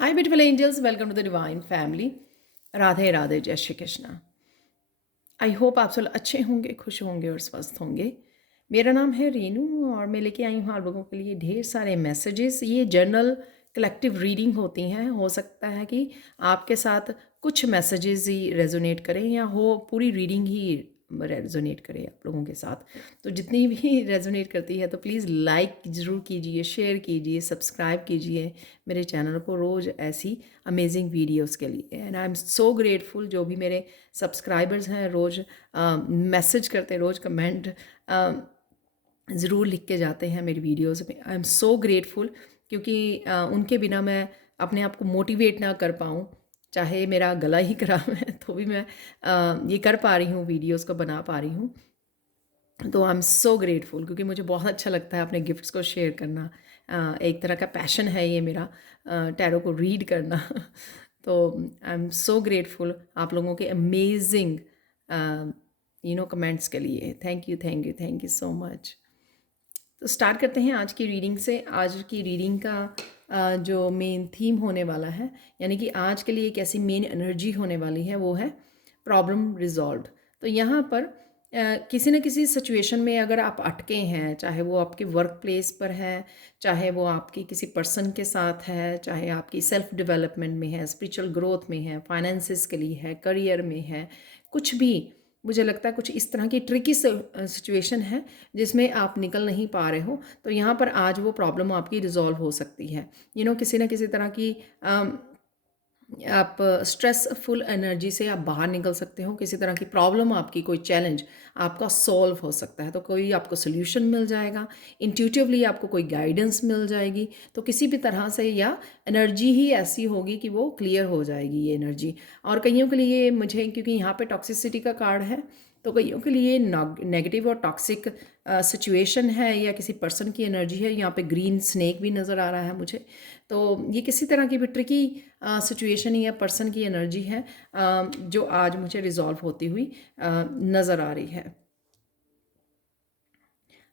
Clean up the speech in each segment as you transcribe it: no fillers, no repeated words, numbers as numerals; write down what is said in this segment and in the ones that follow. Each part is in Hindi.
Hi beautiful angels, welcome to the divine family. Radhe Radhe, जय श्री कृष्णा। आई होप आप सब अच्छे होंगे, खुश होंगे और स्वस्थ होंगे। मेरा नाम है रीनू और मैं लेके आई हूँ आप लोगों के लिए ढेर सारे मैसेजेस। ये जर्नल कलेक्टिव रीडिंग होती हैं। हो सकता है कि आपके साथ कुछ मैसेजेस ही रेजोनेट करें या हो पूरी रीडिंग ही रेजोनेट करे आप लोगों के साथ। तो जितनी भी रेजोनेट करती है तो प्लीज़ लाइक ज़रूर कीजिए, शेयर कीजिए, सब्सक्राइब कीजिए मेरे चैनल को रोज़ ऐसी अमेजिंग वीडियोस के लिए। And I am so grateful जो भी मेरे सब्सक्राइबर्स हैं, रोज़ मैसेज करते, रोज़ कमेंट ज़रूर लिख के जाते हैं मेरी वीडियोस में। आई एम सो ग्रेटफुल क्योंकि उनके बिना मैं अपने आप को मोटिवेट ना कर पाऊँ, चाहे मेरा गला ही खराब है तो भी मैं ये कर पा रही हूँ, वीडियोस को बना पा रही हूँ। तो आई एम सो ग्रेटफुल क्योंकि मुझे बहुत अच्छा लगता है अपने गिफ्ट्स को शेयर करना। एक तरह का पैशन है ये मेरा, टैरो को रीड करना। तो आई एम सो ग्रेटफुल आप लोगों के अमेजिंग कमेंट्स के लिए। Thank you, thank you, thank you so much. तो स्टार्ट करते हैं आज की रीडिंग से। आज की रीडिंग का जो मेन थीम होने वाला है, यानी कि आज के लिए एक ऐसी मेन एनर्जी होने वाली है, वो है प्रॉब्लम रिजॉल्व। तो यहाँ पर किसी न किसी सिचुएशन में अगर आप अटके हैं, चाहे वो आपके वर्क प्लेस पर है, चाहे वो आपकी किसी पर्सन के साथ है, चाहे आपकी सेल्फ डेवलपमेंट में है, स्पिरिचुअल ग्रोथ में है, फाइनेंसिस के लिए है, करियर में है, कुछ भी, मुझे लगता है कुछ इस तरह की ट्रिकी सिचुएशन है जिसमें आप निकल नहीं पा रहे हो, तो यहाँ पर आज वो प्रॉब्लम आपकी रिजॉल्व हो सकती है। किसी न किसी तरह की आप स्ट्रेसफुल एनर्जी से आप बाहर निकल सकते हो। किसी तरह की प्रॉब्लम, आपकी कोई चैलेंज आपका सॉल्व हो सकता है, तो कोई आपको सोल्यूशन मिल जाएगा, इंट्यूटिवली आपको कोई गाइडेंस मिल जाएगी। तो किसी भी तरह से, या एनर्जी ही ऐसी होगी कि वो क्लियर हो जाएगी ये एनर्जी। और कईयों के लिए, मुझे क्योंकि यहाँ पे टॉक्सिसिटी का कार्ड है, तो कईयों के लिए नेगेटिव और टॉक्सिक सिचुएशन है या किसी पर्सन की एनर्जी है। यहाँ पे ग्रीन स्नेक भी नज़र आ रहा है मुझे। तो ये किसी तरह की भी ट्रिकी सिचुएशन या पर्सन की एनर्जी है जो आज मुझे रिजॉल्व होती हुई नज़र आ रही है।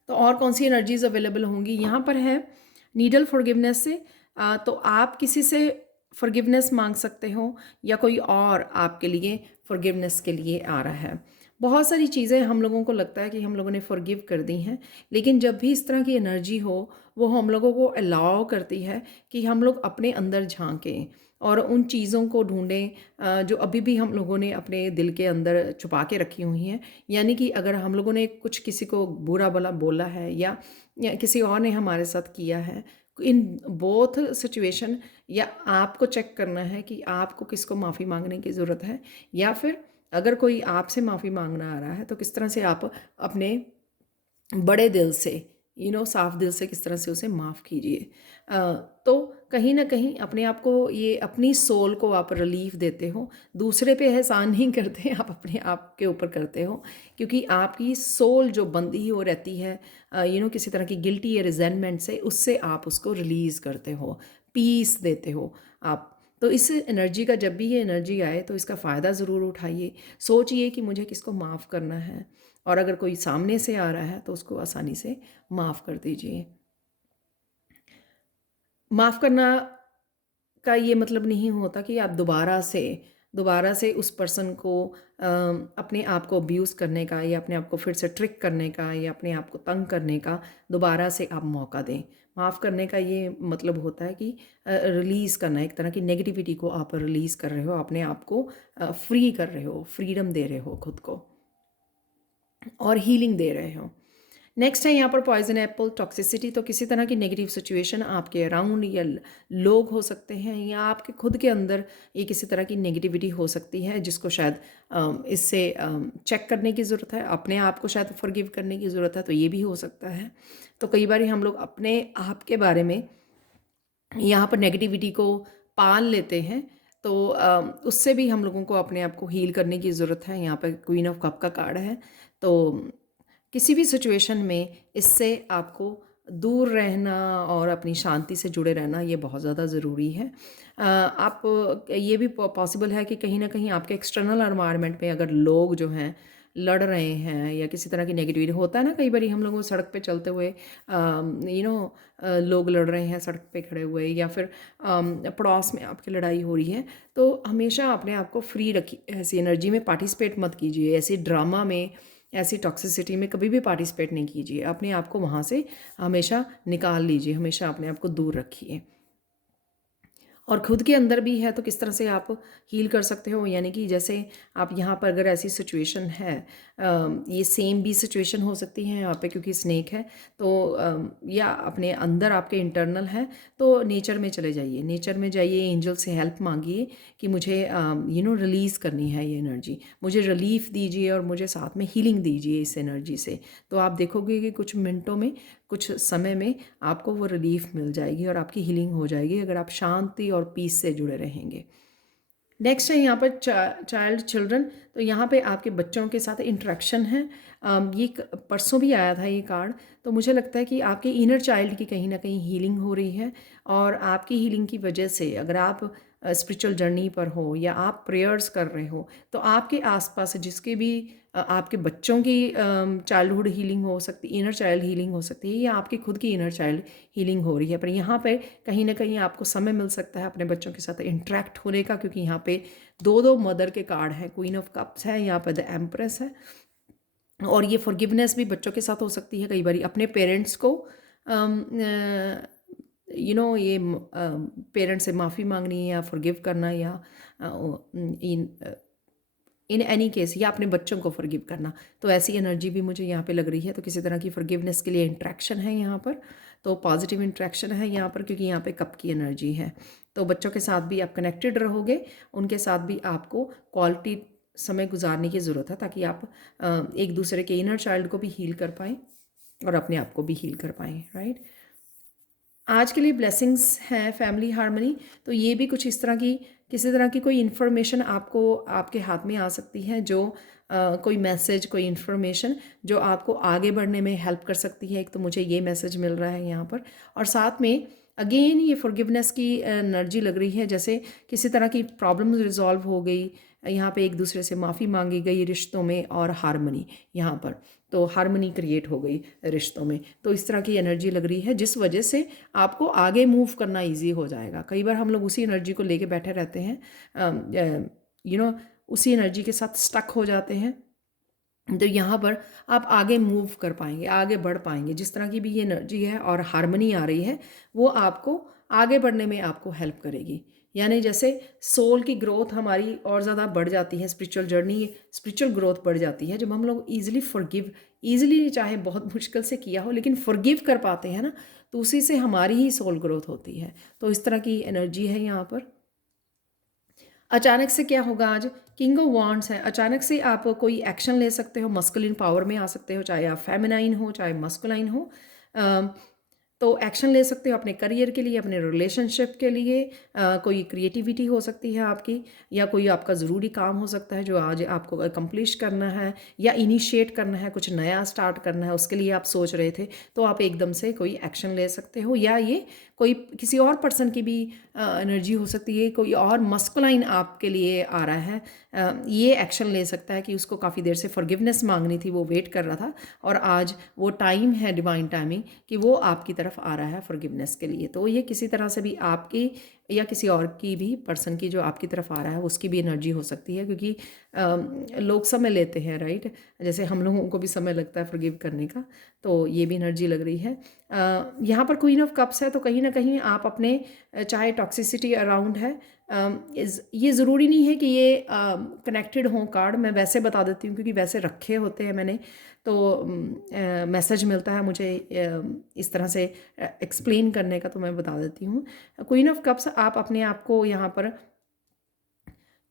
तो और कौन सी एनर्जीज अवेलेबल होंगी यहाँ पर है नीडल फॉरगिवनेस से। तो आप किसी से फॉरगिवनेस मांग सकते हो या कोई और आपके लिए फॉरगिवनेस के लिए आ रहा है। बहुत सारी चीज़ें हम लोगों को लगता है कि हम लोगों ने फॉरगिव कर दी हैं, लेकिन जब भी इस तरह की एनर्जी हो, वो हम लोगों को अलाउ करती है कि हम लोग अपने अंदर झांकें और उन चीज़ों को ढूंढें जो अभी भी हम लोगों ने अपने दिल के अंदर छुपा के रखी हुई हैं। यानी कि अगर हम लोगों ने कुछ किसी को बुरा भला बोला है या किसी और ने हमारे साथ किया है, इन बोथ सिचुएशन, या आपको चेक करना है कि आपको किसको माफ़ी मांगने की ज़रूरत है, या फिर अगर कोई आपसे माफ़ी मांगना आ रहा है तो किस तरह से आप अपने बड़े दिल से, साफ दिल से किस तरह से उसे माफ़ कीजिए। तो कहीं ना कहीं अपने आप को, ये अपनी सोल को आप रिलीफ देते हो, दूसरे पे एहसान नहीं करते, आप अपने आप के ऊपर करते हो, क्योंकि आपकी सोल जो बंधी हो रहती है किसी तरह की गिल्टी या रिजेंटमेंट से, उससे आप उसको रिलीज़ करते हो, पीस देते हो आप। तो इस एनर्जी का, जब भी ये एनर्जी आए तो इसका फ़ायदा ज़रूर उठाइए। सोचिए कि मुझे किसको माफ़ करना है, और अगर कोई सामने से आ रहा है तो उसको आसानी से माफ़ कर दीजिए। माफ़ करना का ये मतलब नहीं होता कि आप दोबारा से उस पर्सन को अपने आप को अब्यूज़ करने का, या अपने आप को फिर से ट्रिक करने का, या अपने आप को तंग करने का दोबारा से आप मौका दें। माफ़ करने का ये मतलब होता है कि रिलीज़ करना, एक तरह की नेगेटिविटी को आप रिलीज़ कर रहे हो, अपने आप को फ्री कर रहे हो, फ्रीडम दे रहे हो खुद को, और हीलिंग दे रहे हो। नेक्स्ट है यहाँ पर पॉइजन एप्पल, टॉक्सिसिटी। तो किसी तरह की नेगेटिव सिचुएशन आपके अराउंड, या लोग हो सकते हैं, या आपके खुद के अंदर ये किसी तरह की नेगेटिविटी हो सकती है जिसको शायद इससे चेक करने की ज़रूरत है, अपने आप को शायद फॉरगिव करने की ज़रूरत है, तो ये भी हो सकता है। तो कई बार हम लोग अपने आप के बारे में यहाँ पर नेगेटिविटी को पाल लेते हैं, तो उससे भी हम लोगों को अपने आप को हील करने की ज़रूरत है। यहाँ पर क्वीन ऑफ कप का कार्ड है। तो किसी भी सिचुएशन में इससे आपको दूर रहना और अपनी शांति से जुड़े रहना, ये बहुत ज़्यादा ज़रूरी है। ये भी पॉसिबल है कि कहीं ना कहीं आपके एक्सटर्नल एनवायरनमेंट में अगर लोग जो हैं, लड़ रहे हैं या किसी तरह की नेगेटिविटी होता है ना, कई बार हम लोगों को सड़क पे चलते हुए लोग लड़ रहे हैं सड़क पे खड़े हुए, या फिर पड़ोस में आपकी लड़ाई हो रही है, तो हमेशा अपने आप को फ्री रखिए, ऐसी एनर्जी में पार्टिसिपेट मत कीजिए, ऐसी ड्रामा में, ऐसी टॉक्सिसिटी में कभी भी पार्टिसिपेट नहीं कीजिए। अपने आप को वहाँ से हमेशा निकाल लीजिए, हमेशा अपने आप को दूर रखिए। और खुद के अंदर भी है तो किस तरह से आप हील कर सकते हो, यानी कि जैसे आप यहाँ पर अगर ऐसी सिचुएशन है, ये सेम भी सिचुएशन हो सकती है यहाँ पे क्योंकि स्नेक है, तो या अपने अंदर आपके इंटरनल है, तो नेचर में चले जाइए, नेचर में जाइए, एंजल से हेल्प मांगिए कि मुझे रिलीज़ करनी है ये एनर्जी, मुझे रिलीफ दीजिए और मुझे साथ में हीलिंग दीजिए इस एनर्जी से। तो आप देखोगे कि कुछ मिनटों में, कुछ समय में आपको वो रिलीफ मिल जाएगी और आपकी हीलिंग हो जाएगी अगर आप शांति और पीस से जुड़े रहेंगे। नेक्स्ट है यहाँ पर चाइल्ड चिल्ड्रन, तो यहाँ पे आपके बच्चों के साथ इंटरेक्शन है। ये परसों भी आया था ये कार्ड, तो मुझे लगता है कि आपके इनर चाइल्ड की कहीं ना कहीं हीलिंग हो रही है, और आपकी हीलिंग की वजह से अगर आप स्पिरिचुअल जर्नी पर हो या आप प्रेयर्स कर रहे हो, तो आपके आसपास जिसके भी आपके बच्चों की चाइल्डहुड हीलिंग हो सकती, इनर चाइल्ड हीलिंग हो सकती है, या आपकी खुद की इनर चाइल्ड हीलिंग हो रही है। पर यहाँ पे कहीं ना कहीं आपको समय मिल सकता है अपने बच्चों के साथ इंटरेक्ट होने का, क्योंकि यहाँ पे दो मदर के कार्ड हैं, क्वीन ऑफ कप्स है, यहाँ पर द एम्प्रेस है, और ये फॉरगिवनेस भी बच्चों के साथ हो सकती है। कई बार अपने पेरेंट्स को ये पेरेंट्स से माफ़ी मांगनी है या फॉरगिव करना, या इन एनी केस या अपने बच्चों को फॉरगिव करना, तो ऐसी एनर्जी भी मुझे यहाँ पे लग रही है। तो किसी तरह की फॉरगिवनेस के लिए इंट्रैक्शन है यहाँ पर, तो पॉजिटिव इंट्रैक्शन है यहाँ पर, क्योंकि यहाँ पे कप की एनर्जी है। तो बच्चों के साथ भी आप कनेक्टेड रहोगे, उनके साथ भी आपको क्वालिटी समय गुजारने की ज़रूरत है, ताकि आप एक दूसरे के इनर चाइल्ड को भी हील कर पाएँ और अपने आप को भी हील कर पाएँ, राइट। आज के लिए ब्लेसिंग्स हैं फैमिली हार्मनी, तो ये भी कुछ इस तरह की, किसी तरह की कोई इन्फॉर्मेशन आपको आपके हाथ में आ सकती है, जो कोई मैसेज, कोई इन्फॉर्मेशन जो आपको आगे बढ़ने में हेल्प कर सकती है। एक तो मुझे ये मैसेज मिल रहा है यहाँ पर, और साथ में अगेन ये फॉरगिवनेस की एनर्जी लग रही है, जैसे किसी तरह की प्रॉब्लम रिजॉल्व हो गई, यहाँ पे एक दूसरे से माफ़ी मांगी गई रिश्तों में, और हार्मनी यहाँ पर, तो हार्मनी क्रिएट हो गई रिश्तों में। तो इस तरह की एनर्जी लग रही है जिस वजह से आपको आगे मूव करना इजी हो जाएगा। कई बार हम लोग उसी एनर्जी को लेके बैठे रहते हैं, उसी एनर्जी के साथ स्टक हो जाते हैं, तो यहाँ पर आप आगे मूव कर पाएंगे, आगे बढ़ पाएंगे। जिस तरह की भी ये एनर्जी है और हार्मनी आ रही है, वो आपको आगे बढ़ने में आपको हेल्प करेगी। यानी जैसे सोल की ग्रोथ हमारी और ज़्यादा बढ़ जाती है, स्पिरिचुअल जर्नी, स्पिरिचुअल ग्रोथ बढ़ जाती है जब हम लोग ईजिली चाहे बहुत मुश्किल से किया हो लेकिन फॉरगिव कर पाते हैं ना, तो उसी से हमारी ही सोल ग्रोथ होती है। तो इस तरह की एनर्जी है यहाँ पर। अचानक से क्या होगा आज, किंग ऑफ वांड्स है। अचानक से आप कोई एक्शन ले सकते हो, मस्कुलिन पावर में आ सकते हो, चाहे आप फेमिनाइन हो चाहे मस्कुलाइन हो, तो एक्शन ले सकते हो अपने करियर के लिए, अपने रिलेशनशिप के लिए, कोई क्रिएटिविटी हो सकती है आपकी, या कोई आपका ज़रूरी काम हो सकता है जो आज आपको अकम्प्लिश करना है या इनिशिएट करना है, कुछ नया स्टार्ट करना है, उसके लिए आप सोच रहे थे, तो आप एकदम से कोई एक्शन ले सकते हो। या ये कोई किसी और पर्सन की भी एनर्जी हो सकती है, कोई और मस्कुलाइन आपके लिए आ रहा है, ये एक्शन ले सकता है कि उसको काफ़ी देर से फॉरगिवनेस मांगनी थी, वो वेट कर रहा था, और आज वो टाइम है, डिवाइन टाइमिंग, कि वो आपकी तरफ आ रहा है फॉरगिवनेस के लिए। तो ये किसी तरह से भी आपकी या किसी और की भी पर्सन की जो आपकी तरफ आ रहा है उसकी भी एनर्जी हो सकती है, क्योंकि लोग समय लेते हैं, राइट, जैसे हम लोगों को भी समय लगता है फॉरगिव करने का, तो ये भी एनर्जी लग रही है। यहाँ पर क्वीन ऑफ कप्स है, तो कहीं ना कहीं आप अपने चाहे टॉक्सिसिटी अराउंड है, ये ज़रूरी नहीं है कि ये कनेक्टेड हों कार्ड, मैं वैसे बता देती हूँ क्योंकि वैसे रखे होते हैं मैंने, तो मैसेज मिलता है मुझे इस तरह से एक्सप्लेन करने का, तो मैं बता देती हूँ। क्वीन ऑफ कप्स, आप अपने आप को यहाँ पर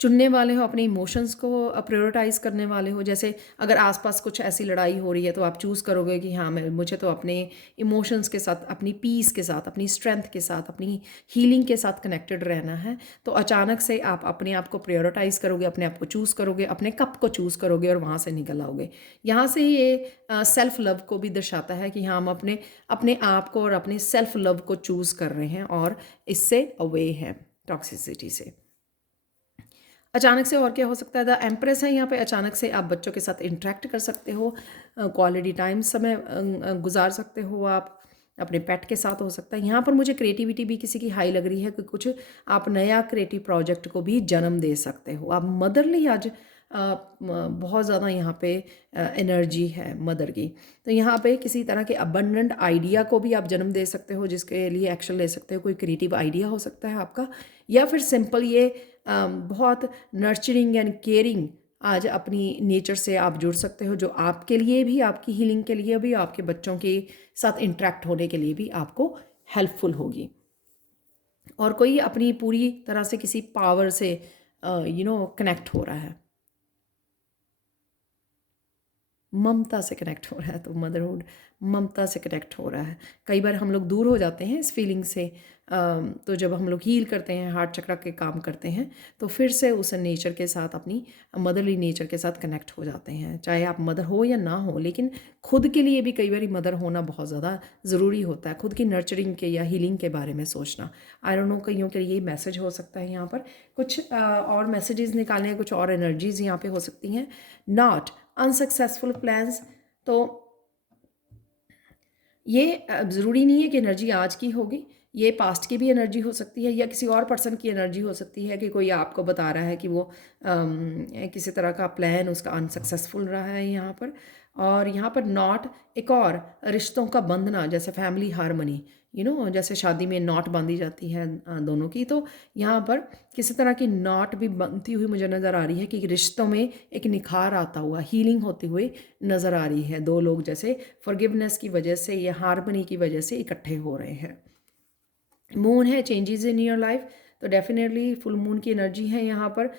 चुनने वाले हो, अपने इमोशंस को प्रायोरिटाइज़ करने वाले हो। जैसे अगर आसपास कुछ ऐसी लड़ाई हो रही है तो आप चूज़ करोगे कि हाँ, मुझे तो अपने इमोशंस के साथ, अपनी पीस के साथ, अपनी स्ट्रेंथ के साथ, अपनी हीलिंग के साथ कनेक्टेड रहना है। तो अचानक से आप अपने आप को प्रायोरिटाइज़ करोगे, अपने आप को चूज़ करोगे, अपने कप को चूज़ करोगे और वहाँ से निकल आओगे। यहाँ से ये सेल्फ लव को भी दर्शाता है कि हाँ, हम अपने आप को और अपने सेल्फ लव को चूज़ कर रहे हैं और इससे अवे हैं टॉक्सिसिटी से। अचानक से और क्या हो सकता है, द एम्प्रेस है यहाँ पे, अचानक से आप बच्चों के साथ इंटरेक्ट कर सकते हो, क्वालिटी टाइम समय गुजार सकते हो आप, अपने पेट के साथ हो सकता है। यहाँ पर मुझे क्रिएटिविटी भी किसी की हाई लग रही है कि कुछ आप नया क्रिएटिव प्रोजेक्ट को भी जन्म दे सकते हो आप। मदरली आज बहुत ज़्यादा यहाँ पे एनर्जी है मदर की, तो यहाँ पे किसी तरह के अबंडेंट आइडिया को भी आप जन्म दे सकते हो, जिसके लिए एक्शन ले सकते हो। कोई क्रिएटिव आइडिया हो सकता है आपका, या फिर सिंपल ये बहुत नर्चरिंग एंड केयरिंग आज अपनी नेचर से आप जुड़ सकते हो, जो आपके लिए भी, आपकी हीलिंग के लिए भी, आपके बच्चों के साथ इंटरेक्ट होने के लिए भी आपको हेल्पफुल होगी। और कोई अपनी पूरी तरह से किसी पावर से कनेक्ट हो रहा है, ममता से कनेक्ट हो रहा है, तो मदरहुड ममता से कनेक्ट हो रहा है। कई बार हम लोग दूर हो जाते हैं इस फीलिंग से, तो जब हम लोग हील करते हैं, हार्ट चक्र के काम करते हैं, तो फिर से उस नेचर के साथ, अपनी मदरली नेचर के साथ कनेक्ट हो जाते हैं। चाहे आप मदर हो या ना हो, लेकिन खुद के लिए भी कई बार मदर होना बहुत ज़्यादा ज़रूरी होता है, खुद की नर्चरिंग के या हीलिंग के बारे में सोचना। आई डोंट नो, कईयों के लिए मैसेज हो सकता है यहाँ पर, कुछ और मैसेजेस निकालने, कुछ और एनर्जीज यहाँ पे हो सकती हैं। नॉट अनसक्सेसफुल प्लान्स, तो ये ज़रूरी नहीं है कि एनर्जी आज की होगी, ये पास्ट की भी एनर्जी हो सकती है, या किसी और पर्सन की एनर्जी हो सकती है कि कोई आपको बता रहा है कि वो किसी तरह का प्लान उसका अनसक्सेसफुल रहा है यहाँ पर। और यहाँ पर नॉट एक और रिश्तों का बंधना, जैसे फैमिली हारमनी, जैसे शादी में नॉट बांधी जाती है दोनों की, तो यहाँ पर किसी तरह की नॉट भी बनती हुई मुझे नज़र आ रही है कि रिश्तों में एक निखार आता हुआ, हीलिंग होती हुई नज़र आ रही है। दो लोग जैसे फॉरगिवनेस की वजह से या हारमनी की वजह से इकट्ठे हो रहे हैं। मून है चेंजेस इन योर लाइफ, तो डेफिनेटली फुल मून की एनर्जी है यहाँ पर।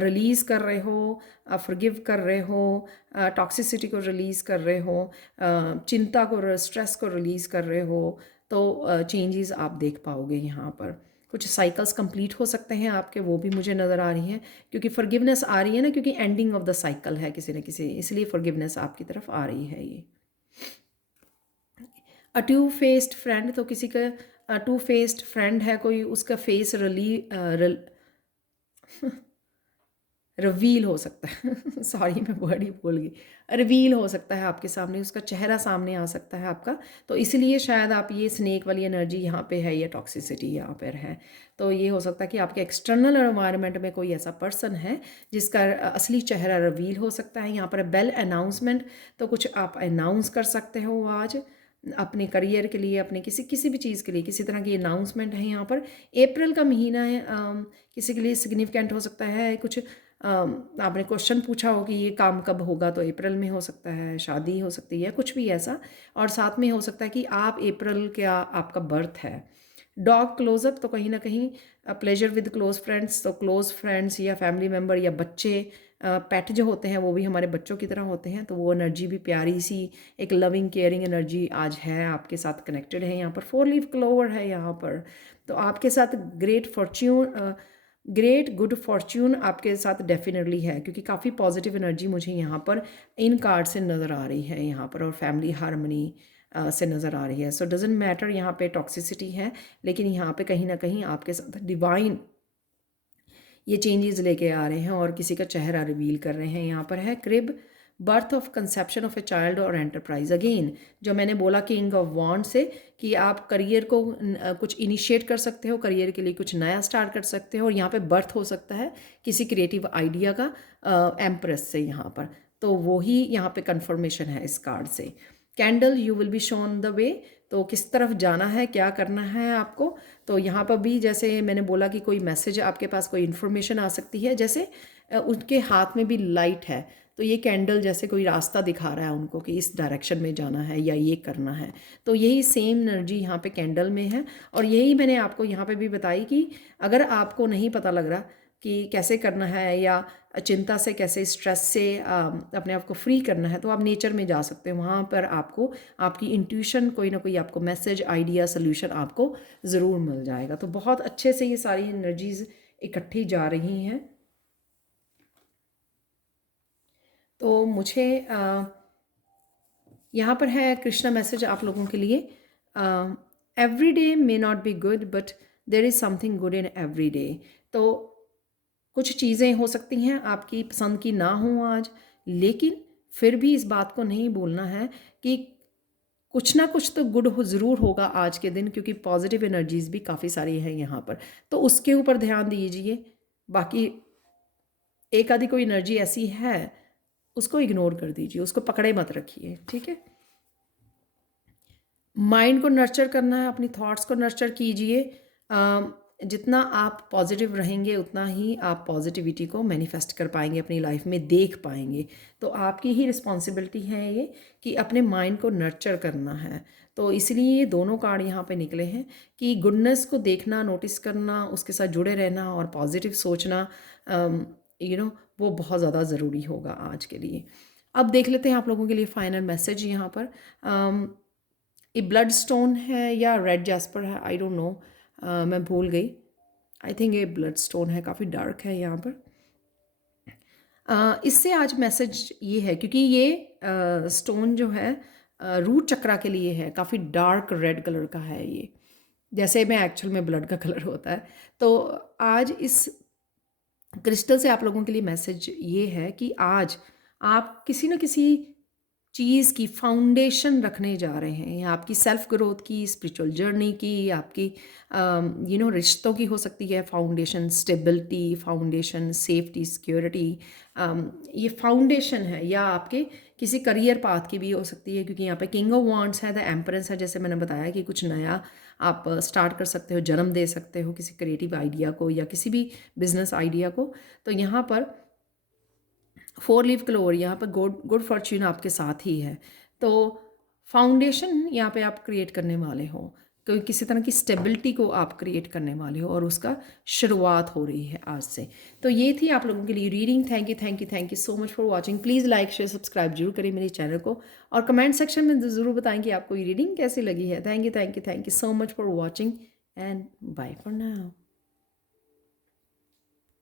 रिलीज़ कर रहे हो, फॉरगिव कर रहे हो, टॉक्सिसिटी को रिलीज़ कर रहे हो, चिंता को, स्ट्रेस को रिलीज़ कर रहे हो, तो चेंजेस आप देख पाओगे यहाँ पर। कुछ साइकिल्स कंप्लीट हो सकते हैं आपके, वो भी मुझे नज़र आ रही हैं, क्योंकि फॉरगिवनेस आ रही है ना, क्योंकि एंडिंग ऑफ द साइकिल है किसी न किसी, इसलिए फॉरगिवनेस आपकी तरफ आ रही है ये। अ टू फेस्ड फ्रेंड, तो किसी का टू फेस्ड फ्रेंड है कोई, उसका फेस रिवील हो सकता है सॉरी मैं वर्ड ही भूल गई, रिवील हो सकता है आपके सामने, उसका चेहरा सामने आ सकता है आपका, तो इसलिए शायद आप ये स्नेक वाली एनर्जी यहाँ पे है, या टॉक्सिसिटी यहाँ पर है। तो ये हो सकता है कि आपके एक्सटर्नल एनवायरनमेंट में कोई ऐसा पर्सन है जिसका असली चेहरा रिवील हो सकता है। यहाँ पर बेल अनाउंसमेंट, तो कुछ आप अनाउंस कर सकते हो आज अपने करियर के लिए, अपने किसी किसी भी चीज़ के लिए, किसी तरह की अनाउंसमेंट है यहाँ पर। अप्रैल का महीना है, किसी के लिए सिग्निफिकेंट हो सकता है। कुछ आपने क्वेश्चन पूछा हो कि ये काम कब होगा, तो अप्रैल में हो सकता है, शादी हो सकती है, कुछ भी ऐसा। और साथ में हो सकता है कि आप अप्रैल क्या आपका बर्थ है। डॉग क्लोजअप, तो कहीं ना कहीं प्लेजर विद क्लोज फ्रेंड्स, तो क्लोज फ्रेंड्स या फैमिली मेम्बर या बच्चे, पेट जो होते हैं वो भी हमारे बच्चों की तरह होते हैं, तो वो एनर्जी भी प्यारी सी एक लविंग केयरिंग एनर्जी आज है, आपके साथ कनेक्टेड है। यहाँ पर 4 लीफ क्लोवर है यहाँ पर, तो आपके साथ ग्रेट गुड फॉर्च्यून आपके साथ डेफिनेटली है, क्योंकि काफ़ी पॉजिटिव एनर्जी मुझे यहाँ पर इन कार्ड से नज़र आ रही है यहाँ पर, और फैमिली हारमनी से नज़र आ रही है। सो डजेंट मैटर यहाँ पे टॉक्सिसिटी है, लेकिन यहाँ पे कहीं ना कहीं आपके साथ डिवाइन ये चेंजेस लेके आ रहे हैं और किसी का चेहरा रिवील कर रहे हैं। यहाँ पर है crib, birth of conception of a child और एंटरप्राइज। अगेन जो मैंने बोला किंग ऑफ वॉन्ड से, कि आप करियर को कुछ इनिशिएट कर सकते हो, करियर के लिए कुछ नया स्टार्ट कर सकते हो, और यहाँ पे बर्थ हो सकता है किसी क्रिएटिव आइडिया का एम्प्रेस से यहाँ पर, तो वो ही यहाँ पे कंफर्मेशन है इस कार्ड से। Candle, you will be shown the way, तो किस तरफ जाना है, क्या करना है आपको। तो यहाँ पर भी जैसे मैंने बोला कि कोई मैसेज आपके पास, कोई इन्फॉर्मेशन आ सकती है, जैसे उनके हाथ में भी लाइट है, तो ये कैंडल जैसे कोई रास्ता दिखा रहा है उनको कि इस डायरेक्शन में जाना है या ये करना है। तो यही सेम एनर्जी यहाँ पे कैंडल में है, और यही मैंने आपको यहाँ पे भी बताई कि अगर आपको नहीं पता लग रहा कि कैसे करना है, या चिंता से कैसे, स्ट्रेस से अपने आप को फ्री करना है, तो आप नेचर में जा सकते हैं। वहाँ पर आपको आपकी इंट्यूशन, कोई ना कोई आपको मैसेज, आइडिया, सोल्यूशन आपको ज़रूर मिल जाएगा। तो बहुत अच्छे से ये सारी एनर्जीज़ इकट्ठी जा रही हैं। तो मुझे यहाँ पर है कृष्णा मैसेज आप लोगों के लिए, every day may not be good but there is something good in every day. तो कुछ चीज़ें हो सकती हैं आपकी पसंद की ना हों आज, लेकिन फिर भी इस बात को नहीं भूलना है कि कुछ ना कुछ तो गुड हो ज़रूर होगा आज के दिन, क्योंकि पॉजिटिव एनर्जीज़ भी काफ़ी सारी हैं यहाँ पर, तो उसके ऊपर ध्यान दीजिए। बाकी एक आधी कोई एनर्जी ऐसी है, उसको इग्नोर कर दीजिए, उसको पकड़े मत रखिए, ठीक है। माइंड को नर्चर करना है, अपनी थॉट्स को नर्चर कीजिए। जितना आप पॉजिटिव रहेंगे उतना ही आप पॉजिटिविटी को मैनिफेस्ट कर पाएंगे, अपनी लाइफ में देख पाएंगे। तो आपकी ही रिस्पॉन्सिबिलिटी है ये कि अपने माइंड को नर्चर करना है। तो इसलिए ये दोनों कार्ड यहाँ पे निकले हैं कि गुडनेस को देखना, नोटिस करना, उसके साथ जुड़े रहना और पॉजिटिव सोचना वो बहुत ज़्यादा ज़रूरी होगा आज के लिए। अब देख लेते हैं आप लोगों के लिए फाइनल मैसेज यहाँ पर। ये ब्लड स्टोन है या रेड जैस्पर है, आई डोंट नो, मैं भूल गई। आई थिंक ये ब्लड स्टोन है, काफ़ी डार्क है यहाँ पर। इससे आज मैसेज ये है, क्योंकि ये स्टोन जो है रूट चक्रा के लिए है, काफ़ी डार्क रेड कलर का है ये, जैसे में एक्चुअल में ब्लड का कलर होता है। तो आज इस क्रिस्टल से आप लोगों के लिए मैसेज ये है कि आज आप किसी न किसी चीज़ की फाउंडेशन रखने जा रहे हैं, आपकी सेल्फ ग्रोथ की, स्पिरिचुअल जर्नी की, आपकी रिश्तों की हो सकती है foundation, stability foundation, safety security, ये फाउंडेशन है, या आपके किसी करियर पाथ की भी हो सकती है, क्योंकि यहाँ पे किंग ऑफ वांड्स है, द एम्परेस है, जैसे मैंने बताया कि कुछ नया आप स्टार्ट कर सकते हो, जन्म दे सकते हो किसी क्रिएटिव आइडिया को या किसी भी बिजनेस आइडिया को। तो यहाँ पर 4 लीफ क्लोवर, यहाँ पर गुड फॉर्च्यून आपके साथ ही है। तो फाउंडेशन यहाँ पे आप क्रिएट करने वाले हो, कोई किसी तरह की स्टेबिलिटी को आप क्रिएट करने वाले हो, और उसका शुरुआत हो रही है आज से। तो ये थी आप लोगों के लिए reading. Thank you so much for watching. Please like share subscribe जरूर करें मेरे चैनल को, और कमेंट सेक्शन में ज़रूर बताएं कि आपको ये रीडिंग कैसी लगी है। Thank you so much for watching and bye for now.